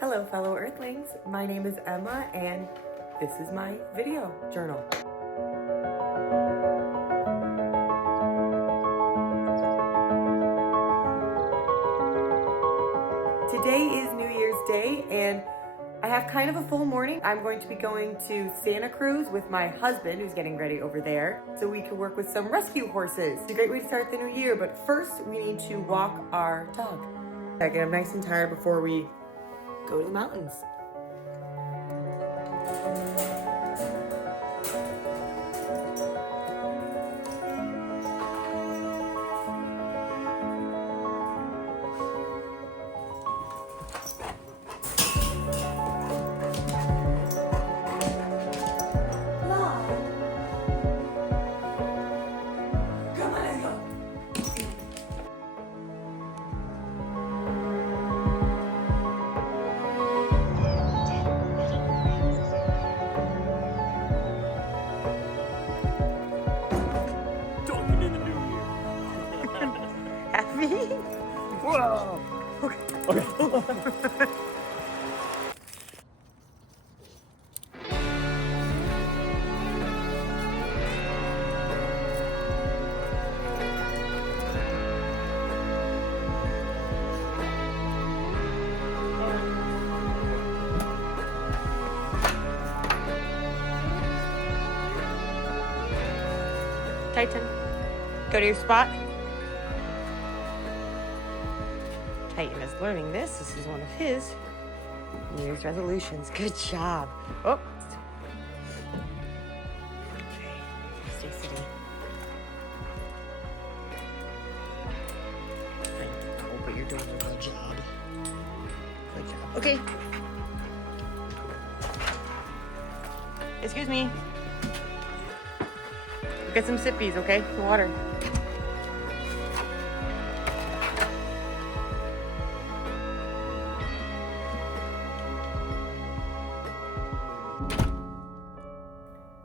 Hello fellow Earthlings, my name is Emma and this is my video journal. Today is New Year's Day and I have kind of a full morning. I'm going to be going to Santa Cruz with my husband who's getting ready over there so we can work with some rescue horses. It's a great way to start the new year, but first we need to walk our dog. I get him nice and tired before we go to the mountains. Happy? Whoa! Okay. Titan, go to your spot. Titan is learning this. This is one of his New Year's resolutions. Good job. Oh. Okay. Stay sitting. Oh, but you're doing a good job. Good job. Okay. Excuse me. Get some sippies, okay? Some water.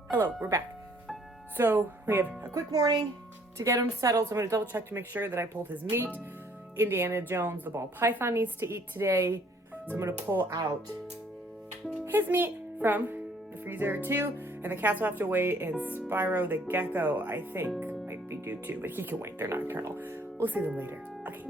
Hello, we're back. So we have a quick morning to get him settled. So I'm going to double check to make sure that I pulled his meat. Indiana Jones, the ball python, needs to eat today. So I'm going to pull out his meat from the freezer too. And the cats will have to wait. And Spyro the gecko, I think, might be due too. But he can wait. They're nocturnal. We'll see them later. Okay.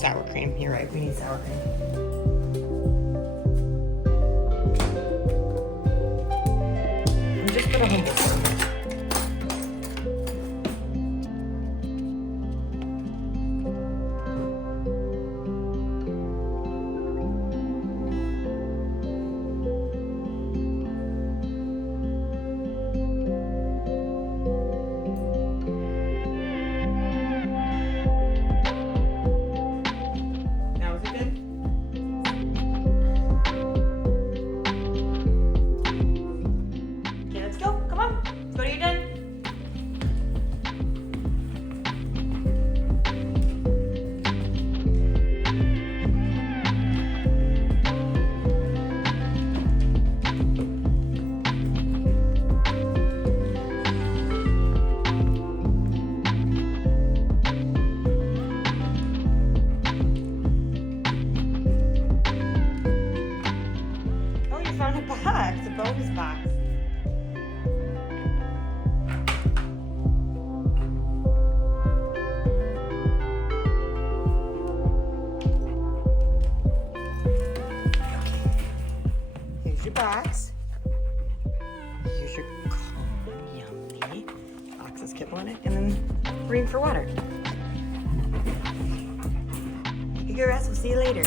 Sour cream, you're right, we need sour cream. I'm just gonna humble some. bonus box. box. Here's your comb, yummy. Ox's kibble in it, and then green for water. You go, Russ. We'll see you later.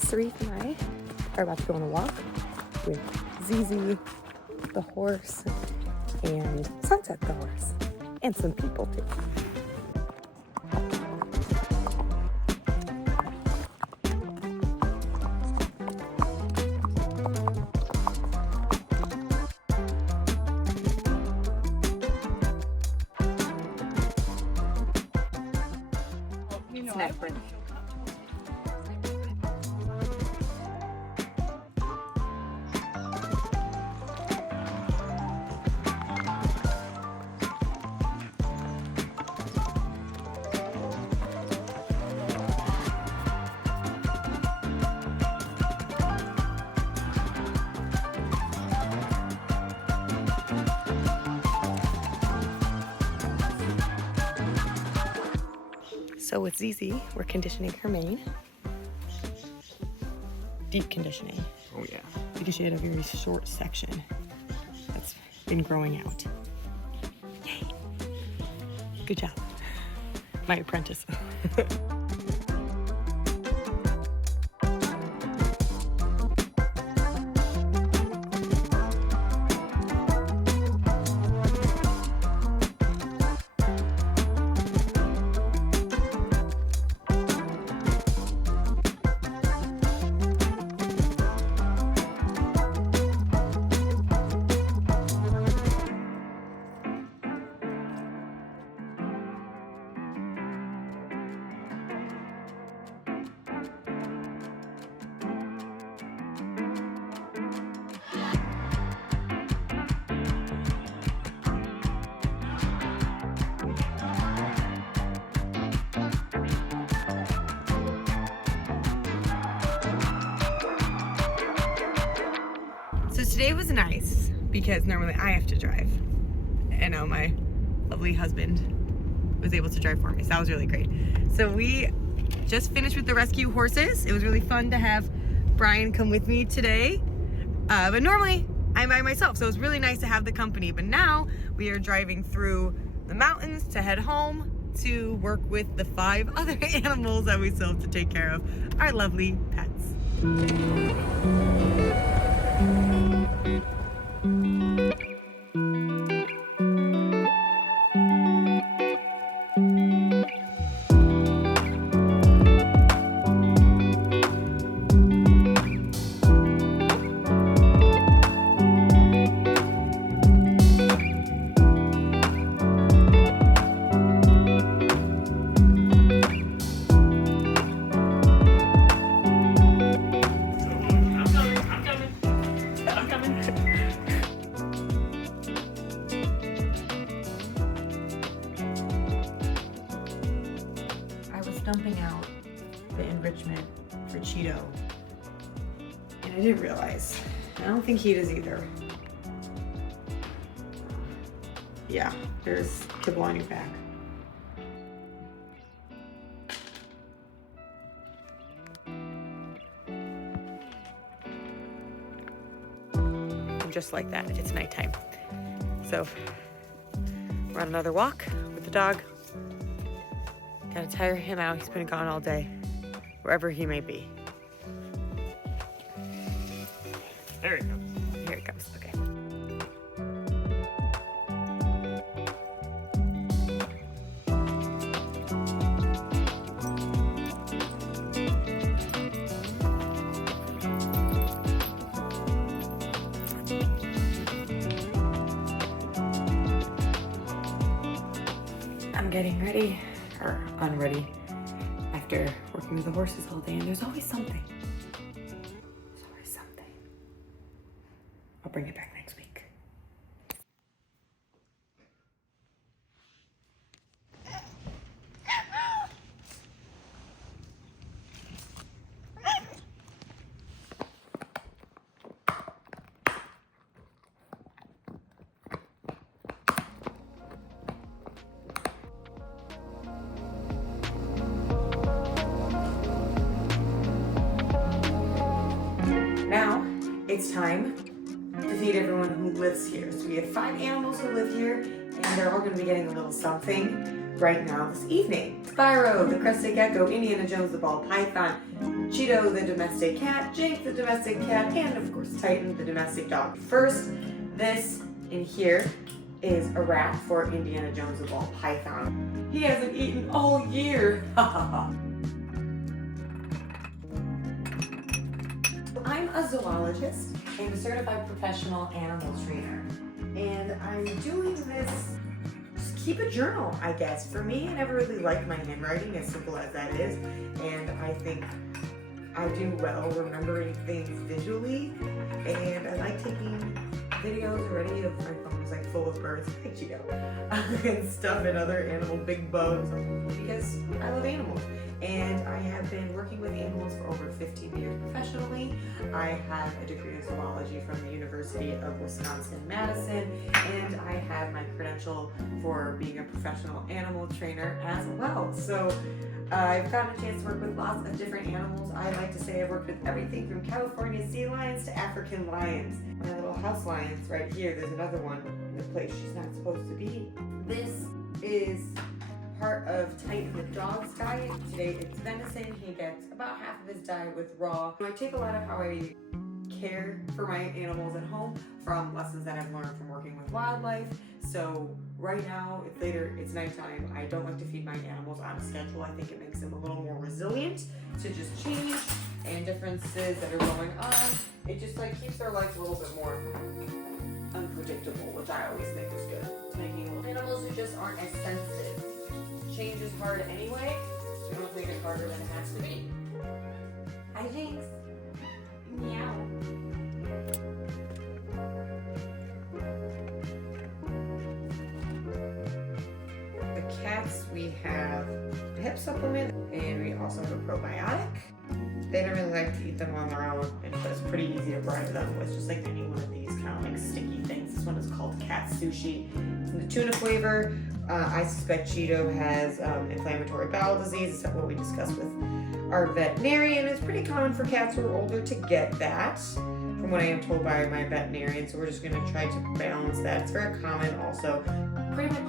Sarif and I are about to go on a walk with Zizi, the horse, and Sunset, the horse, and some people too. Snack break. So with Zizi, we're conditioning her mane. Deep conditioning. Oh yeah. Because she had a very short section that's been growing out. Yay. Good job. My apprentice. So today was nice because normally I have to drive. And now my lovely husband was able to drive for me. So that was really great. So we just finished with the rescue horses. It was really fun to have Brian come with me today. But normally I'm by myself, so it was really nice to have the company. But now we are driving through the mountains to head home to work with the 5 other animals that we still have to take care of, our lovely pets. Dumping out the enrichment for Cheeto, and I didn't realize. I don't think he does either. Yeah, there's kibble on your back. And just like that, it's nighttime. So we're on another walk with the dog. Gotta tire him out. He's been gone all day, wherever he may be. There he comes. Here it comes. Okay. I'm getting ready, or unready, after working with the horses all day, and there's always something. There's always something. I'll bring it back next week. Now, it's time to feed everyone who lives here. So we have 5 animals who live here, and they're all going to be getting a little something right now this evening. Spyro, the crested gecko, Indiana Jones, the ball python, Cheeto, the domestic cat, Jake, the domestic cat, and of course Titan, the domestic dog. First, this in here is a wrap for Indiana Jones, the ball python. He hasn't eaten all year. I'm a zoologist and a certified professional animal trainer, and I'm doing this, just keep a journal, I guess. For me, I never really liked my handwriting, as simple as that is, and I think I do well remembering things visually, and I like taking videos already of my phone is like full of birds, like Cheeto, and stuff, and other animal, big bugs, because I love animals. And I have been working with animals for over 15 years professionally. I have a degree in zoology from the University of Wisconsin-Madison, and I have my credential for being a professional animal trainer as well. So I've gotten a chance to work with lots of different animals. I like to say I've worked with everything from California sea lions to African lions. My little house lions right here, there's another one in the place she's not supposed to be. This is part of Titan the dog's diet. Today it's venison. He gets about half of his diet with raw. I take a lot of how I care for my animals at home from lessons that I've learned from working with wildlife. So right now, it's nighttime. I don't like to feed my animals on a schedule. I think it makes them a little more resilient to just change and differences that are going on. It just like keeps their life a little bit more unpredictable, which I always think is good. It's making animals who just aren't as sensitive. Change is hard anyway, so don't make it harder than it has to be. Hi, Jinx. Meow. The cats, we have a hip supplement, and we also have a probiotic. They don't really like to eat them on their own, but it's pretty easy to bribe them with just like any one of these kind of like sticky things. This one is called cat sushi. It's in the tuna flavor. I suspect Cheeto has inflammatory bowel disease. That's what we discussed with our veterinarian. It's pretty common for cats who are older to get that, from what I am told by my veterinarian. So we're just going to try to balance that. It's very common also. Pretty much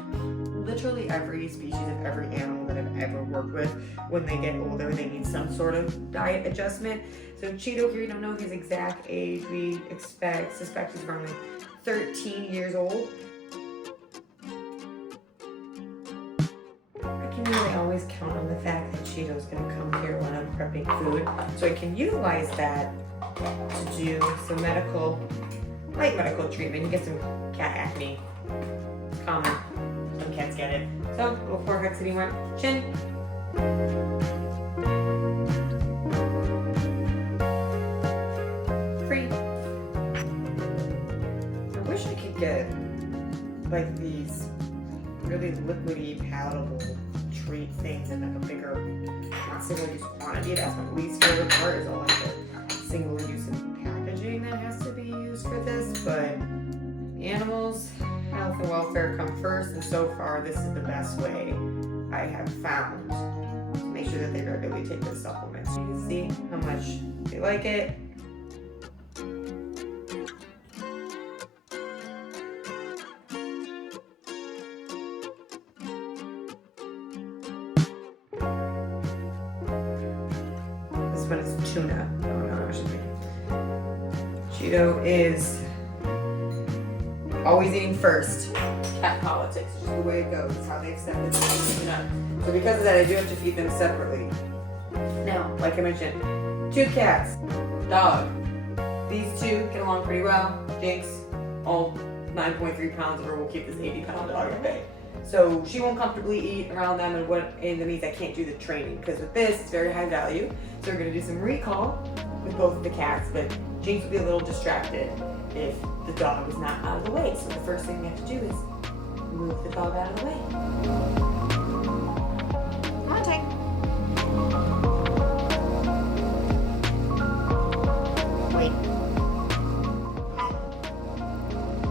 literally every species of every animal that I've ever worked with, when they get older, they need some sort of diet adjustment. So Cheeto here, we don't know his exact age. We suspect he's around like 13 years old. I always count on the fact that Cheeto's going to come here when I'm prepping food, so I can utilize that to do some light medical treatment. You get some cat acne. It's common. Some cats get it. So, a little forehead sitting right chin. Free. I wish I could get like these really liquidy, palatable treat things in like a bigger, not single-use quantity. That's my least favorite part, is all like the single-use packaging that has to be used for this. But animals, health and welfare come first, and so far this is the best way I have found to make sure that they regularly take their supplements. You can see how much they like it. But it's tuna. Cheeto is always eating first. Cat politics, just the way it goes. It's how they accept it. Tuna. So because of that, I do have to feed them separately. Now, like I mentioned, 2 cats, dog. These 2 get along pretty well. Jinx, all 9.3 pounds, or we'll keep this 80-pound dog at bay. So she won't comfortably eat around them, and that means I can't do the training, because with this, it's very high value. So we're gonna do some recall with both of the cats, but Jinx will be a little distracted if the dog is not out of the way. So the first thing we have to do is move the dog out of the way. Come on, Tank. Wait.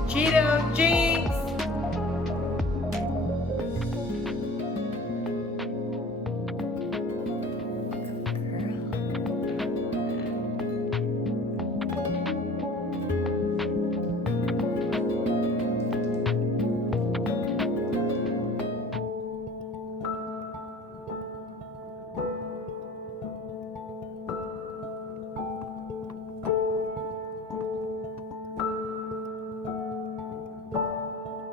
Cheeto, Jinx!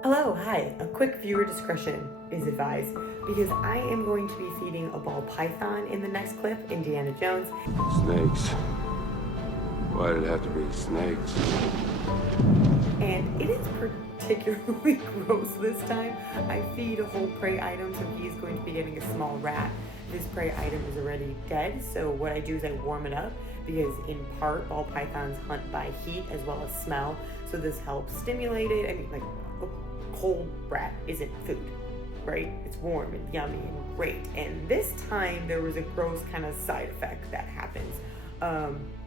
Hello, hi. A quick viewer discretion is advised because I am going to be feeding a ball python in the next clip, Indiana Jones. Snakes. Why did it have to be snakes? And it is particularly gross this time. I feed a whole prey item, so he is going to be getting a small rat. This prey item is already dead, so what I do is I warm it up because in part ball pythons hunt by heat as well as smell, so this helps stimulate it. I mean, like, cold rat isn't food, right? It's warm and yummy and great. And this time there was a gross kind of side effect that happens.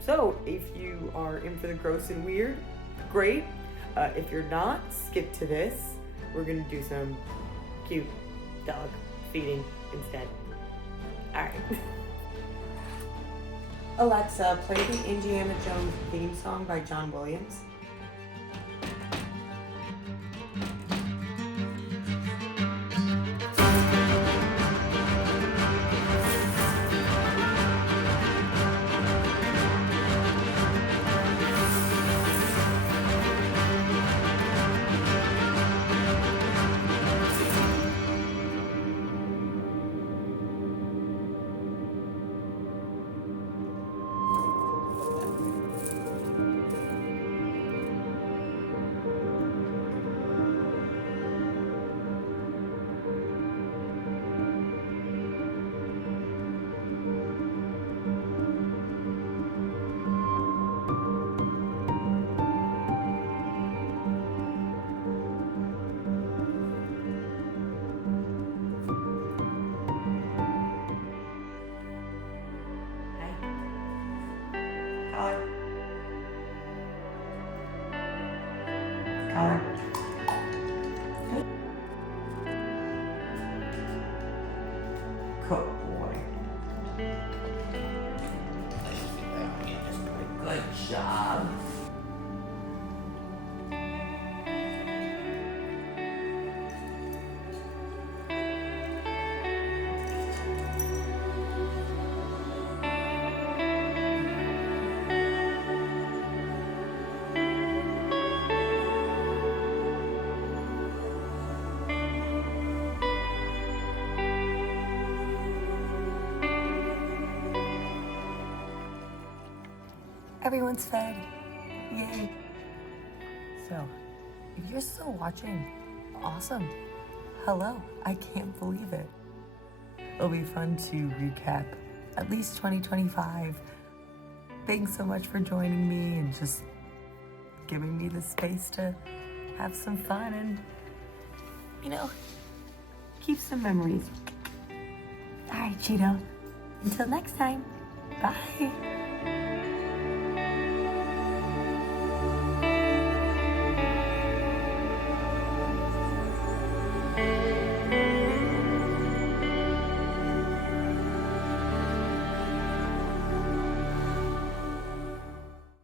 So if you are in for the gross and weird, great. If you're not, skip to this. We're gonna do some cute dog feeding instead. All right. Alexa, play the Indiana Jones theme song by John Williams. Collar. Good boy. Good job. Everyone's fed. Yay. So, if you're still watching, awesome. Hello, I can't believe it. It'll be fun to recap at least 2025. Thanks so much for joining me and just giving me the space to have some fun and, you know, keep some memories. All right, Cheeto. Until next time, bye.